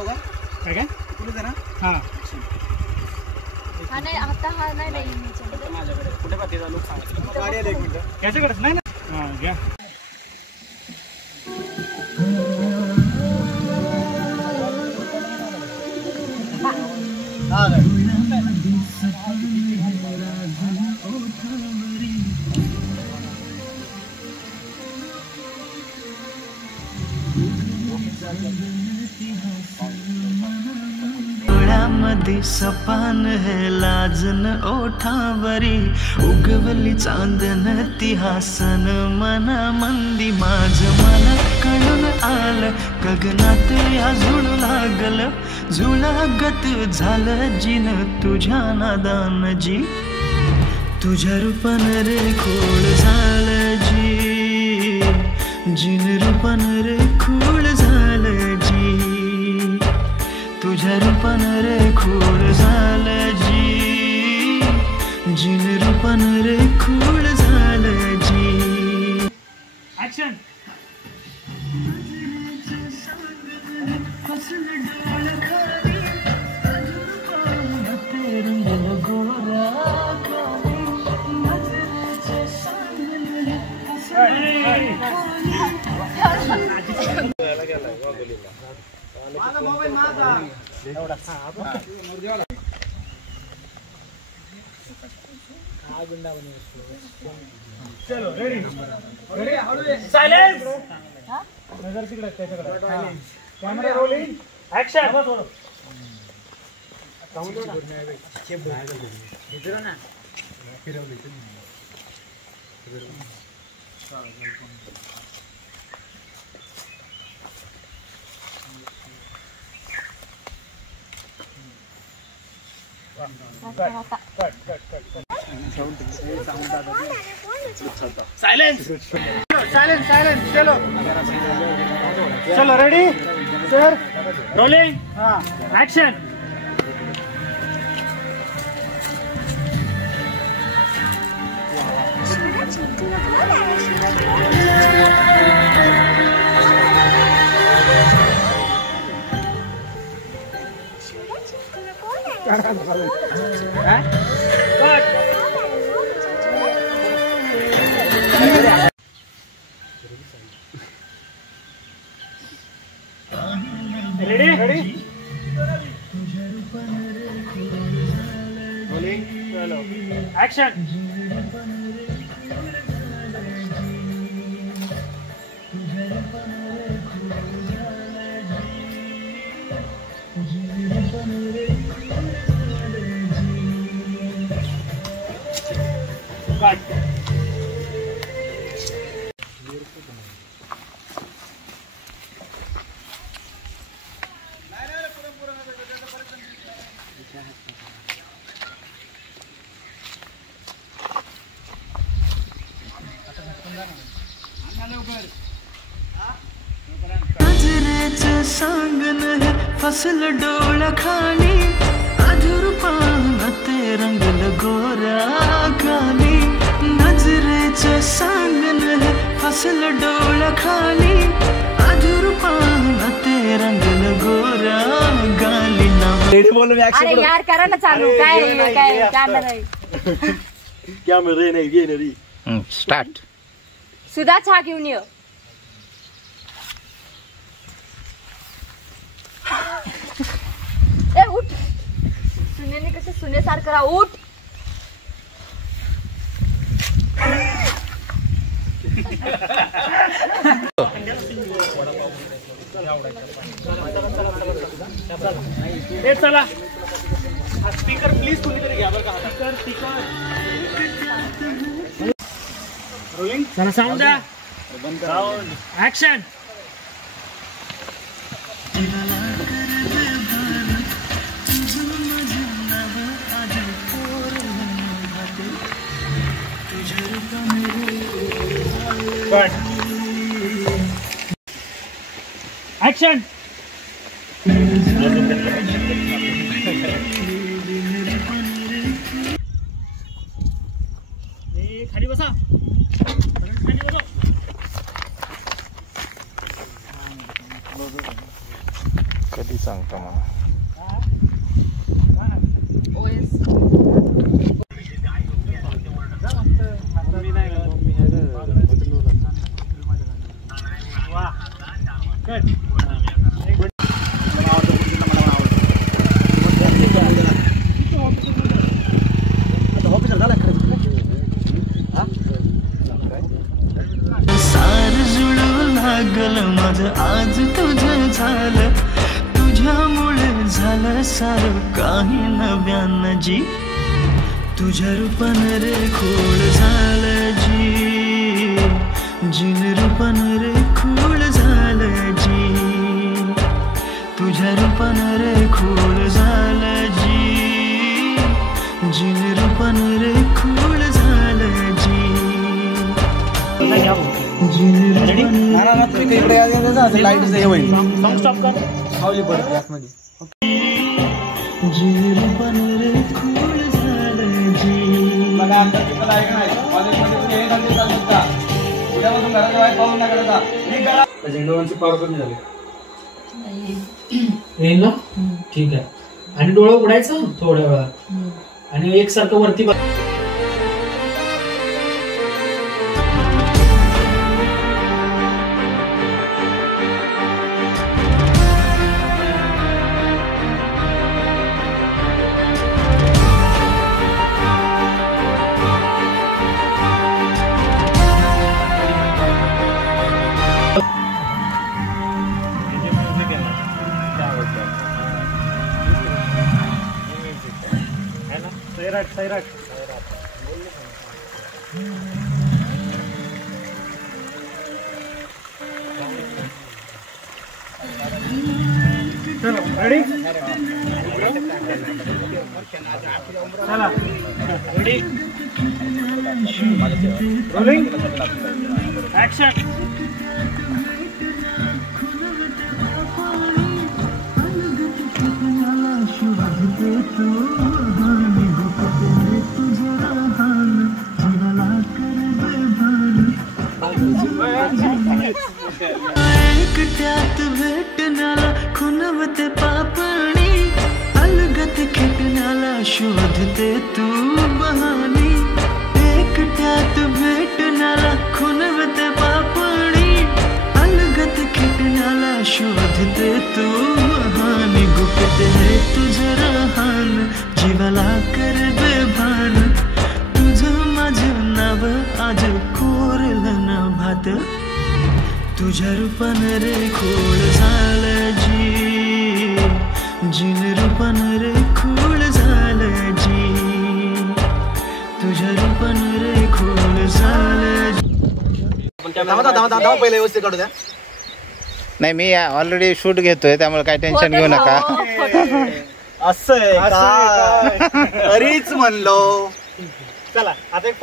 लावू का? काय काय तुला जरा हां हा नाही आता हा नाही नाही माझ्याकडे कुठे पाठीचा लोक सांगा गाडी आली 1 मिनिट याच्याकडेच नाही ना हां घ्या डोळ्यामध्ये सपान है लाजन ओठावरी उगवली चांदन ती हासन मना मंदी माझ मन कळून आलं गगनात या झुळू लागल झुळागत झालं जिन तुझ्या नादान जी तुझ्या रूपन रे खोळ झालं जी जिन रूपन रे खोळ झालं जी तुझ्या रूपन रे खूळ झालं जी जिन रूपन रे खूळ झालं जी ऍक्शन माझा मोबाईल माझा एवढा चलो रेडी सायलेन्स नजर तिकडे त्याच्याकडे camera rolling action silence silence silence चलो चलो रेडी सर रोलिंग हां ऍक्शन रेडी रेडी रोलिंग चलो ऍक्शन कट नजरेचं सांगन है फसल डोळ खाली अधूर पानात रंगल गोऱ्या गाली नजरेचं सांगन है फसल डोळ खाली अधूर पानात रंगल गोऱ्या गाली रेडी बोल मी ऍक्शन अरे यार करा ना चालू काय काय कॅमेरा आहे कॅमेरा नाही घे रे स्टार्ट सुधा चहा घेऊन ये ए उठ सुनेने कसं सुनेसारखं राहा उठ चला स्पीकर प्लीज कोणीतरी घ्या बरं का स्पीकर रोलिंग चला साऊंड द्या साऊंड ऍक्शन ऍक्शन खाली बसा खाली बसा कधी सांगता मला सार जुळू लागल माझं आज तुझं झालं तुझ्यामुळे झालं सारं काही नव्यानं जी तुझ्या रूपानं रे खोळ झालं जी जिन रूपानं रे खोळ झालं जी तुझ्या रूपानं रे खोळ झालं जी जिन रूपानं रे खोळ झालं जी लाईट होईल स्टॉप कर सावली पडत क्लासमध्ये येईल ना ठीक आहे आणि डोळं उघडायचं थोड्या वेळात आणि एकसारखं वरती सैराट चलो रेडी चला रेडी रोलिंग ऍक्शन एकट्यात भेटण्याला खुणवते पापणी अलगत खेटण्याला शोधते तू बहाणी एकट्यात भेटण्याला खुणवते पापणी अलगत खेटण्याला शोधते तू बहाणी गुपित है तुझं रहान जीवाला कर बेभान तुझं माझं नाव आज कोरलं ना भात तुझ्या रूपानं रे खोळ झालं जी जिन रूपानं रे खोळ झालं जी तुझ्या रूपानं रे खोळ झालं पहिले व्यवस्थित काढू द्या नाही मी ऑलरेडी शूट घेतोय त्यामुळे काही टेन्शन घेऊ नका असं आहे अरेच म्हणलो चला आता एक